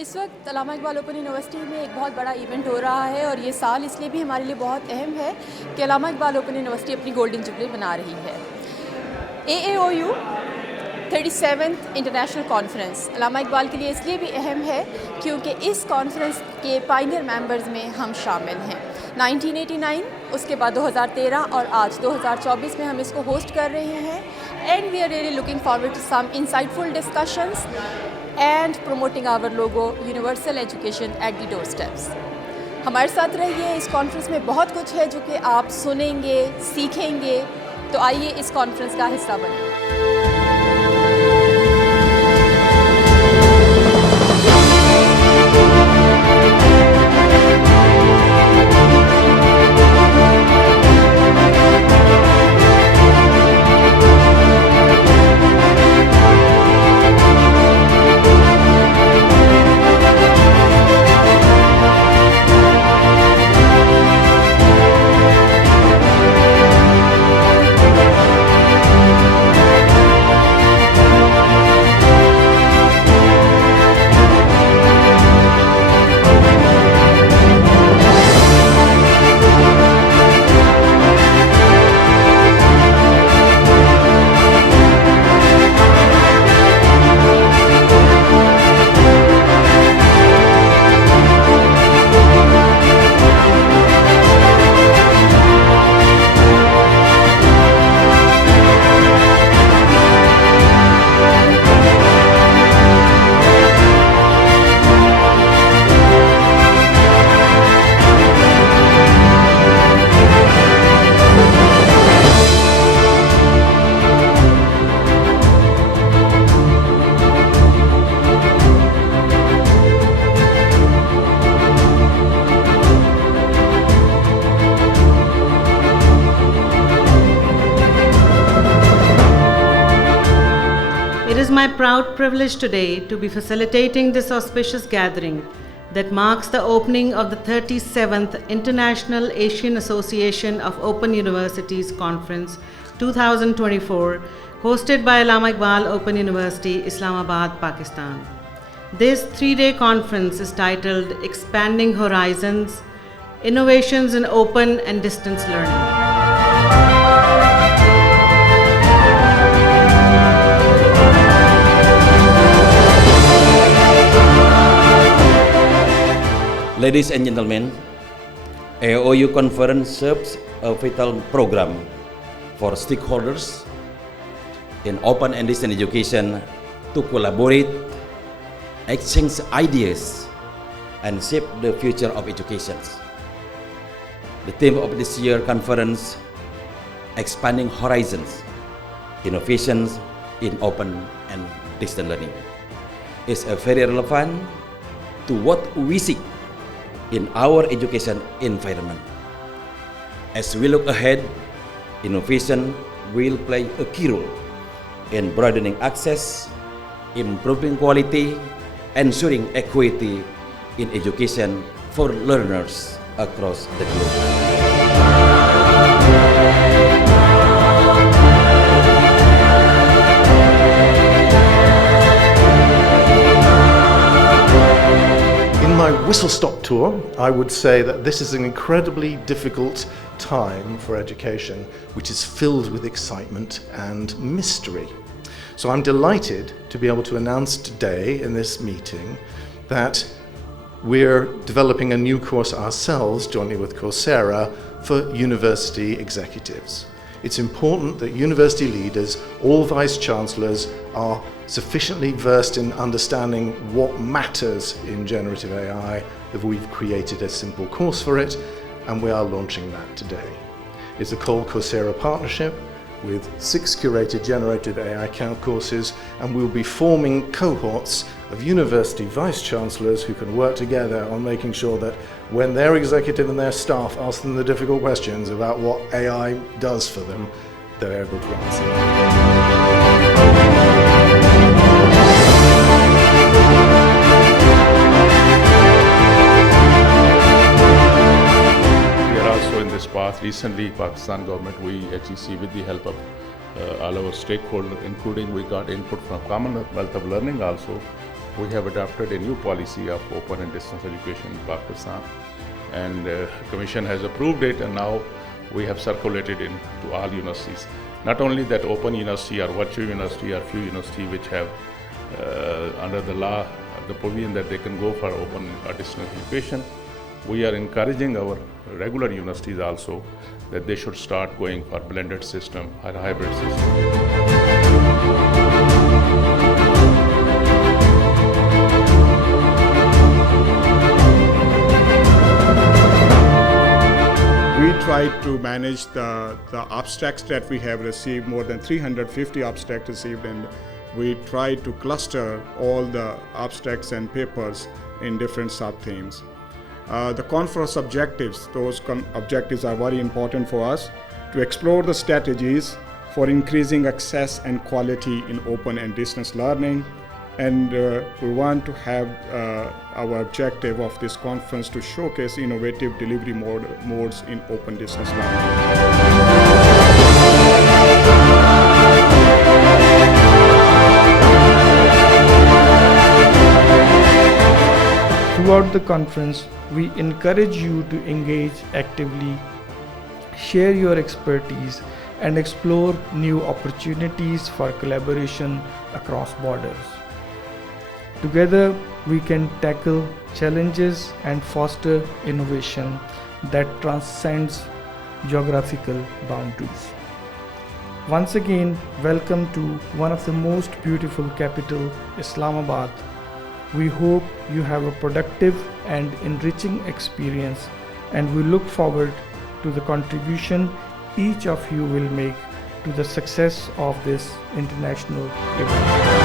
इस वक्त अल्लामा Iqbal open university में एक बहुत बड़ा इवेंट हो रहा है और ये साल इसलिए भी हमारे लिए बहुत अहम है कि अल्लामा इकबाल ओपन यूनिवर्सिटी अपनी गोल्डन जुबली बना रही है। AAOU 37th इंटरनेशनल कॉन्फ्रेंस अल्लामा इकबाल के लिए इसलिए भी अहम है क्योंकि इस कॉन्फ्रेंस के पायनियर मेंबर्स में हम शामिल हैं। 1989, उसके बाद 2013 और आज 2024 में हम इसको होस्ट कर रहे हैं and we are really looking forward to some insightful discussions and promoting our logo universal education at the doorsteps। हमारे साथ रहिए। इस कॉन्फ्रेंस में बहुत कुछ है जो कि आप सुनेंगे, सीखेंगे, तो आइए इस कॉन्फ्रेंस का हिस्सा बनें। It is my proud privilege today to be facilitating this auspicious gathering that marks the opening of the 37th International Asian Association of Open Universities Conference 2024, hosted by Allama Iqbal Open University, Islamabad, Pakistan. This three-day conference is titled Expanding Horizons, Innovations in Open and Distance Learning. Ladies and gentlemen, AIOU conference serves a vital program for stakeholders in open and distance education to collaborate, exchange ideas, and shape the future of education. The theme of this year's conference, Expanding Horizons, Innovations in Open and Distance Learning, is very relevant to what we seek in our education environment. As we look ahead, innovation will play a key role in broadening access, improving quality, ensuring equity in education for learners across the globe. In my whistle-stop tour, I would say that this is an incredibly difficult time for education, which is filled with excitement and mystery. So I'm delighted to be able to announce today in this meeting that we're developing a new course ourselves, jointly with Coursera, for university executives. It's important that university leaders, all vice-chancellors, are sufficiently versed in understanding what matters in generative AI that we've created a simple course for it, and we are launching that today. It's a Coursera partnership with 6 curated generative AI courses, and we'll be forming cohorts of university vice-chancellors who can work together on making sure that when their executive and their staff ask them the difficult questions about what AI does for them, they're able to answer them. In this path, recently Pakistan government, we HEC, with the help of all our stakeholders, including we got input from Commonwealth of Learning also, we have adopted a new policy of open and distance education in Pakistan, and Commission has approved it, and now we have circulated it to all universities. Not only that open university or virtual university or few university which have under the law the provision that they can go for open or distance education, we are encouraging our regular universities also that they should start going for blended system or hybrid system. We tried to manage the abstracts that we have received, more than 350 abstracts received, and we tried to cluster all the abstracts and papers in different sub-themes. The conference objectives, those objectives are very important for us to explore the strategies for increasing access and quality in open and distance learning. And we want to have our objective of this conference to showcase innovative delivery modes in open distance learning. Throughout the conference, we encourage you to engage actively, share your expertise, and explore new opportunities for collaboration across borders. Together, we can tackle challenges and foster innovation that transcends geographical boundaries. Once again, welcome to one of the most beautiful capital, Islamabad. We hope you have a productive and enriching experience, and we look forward to the contribution each of you will make to the success of this international event.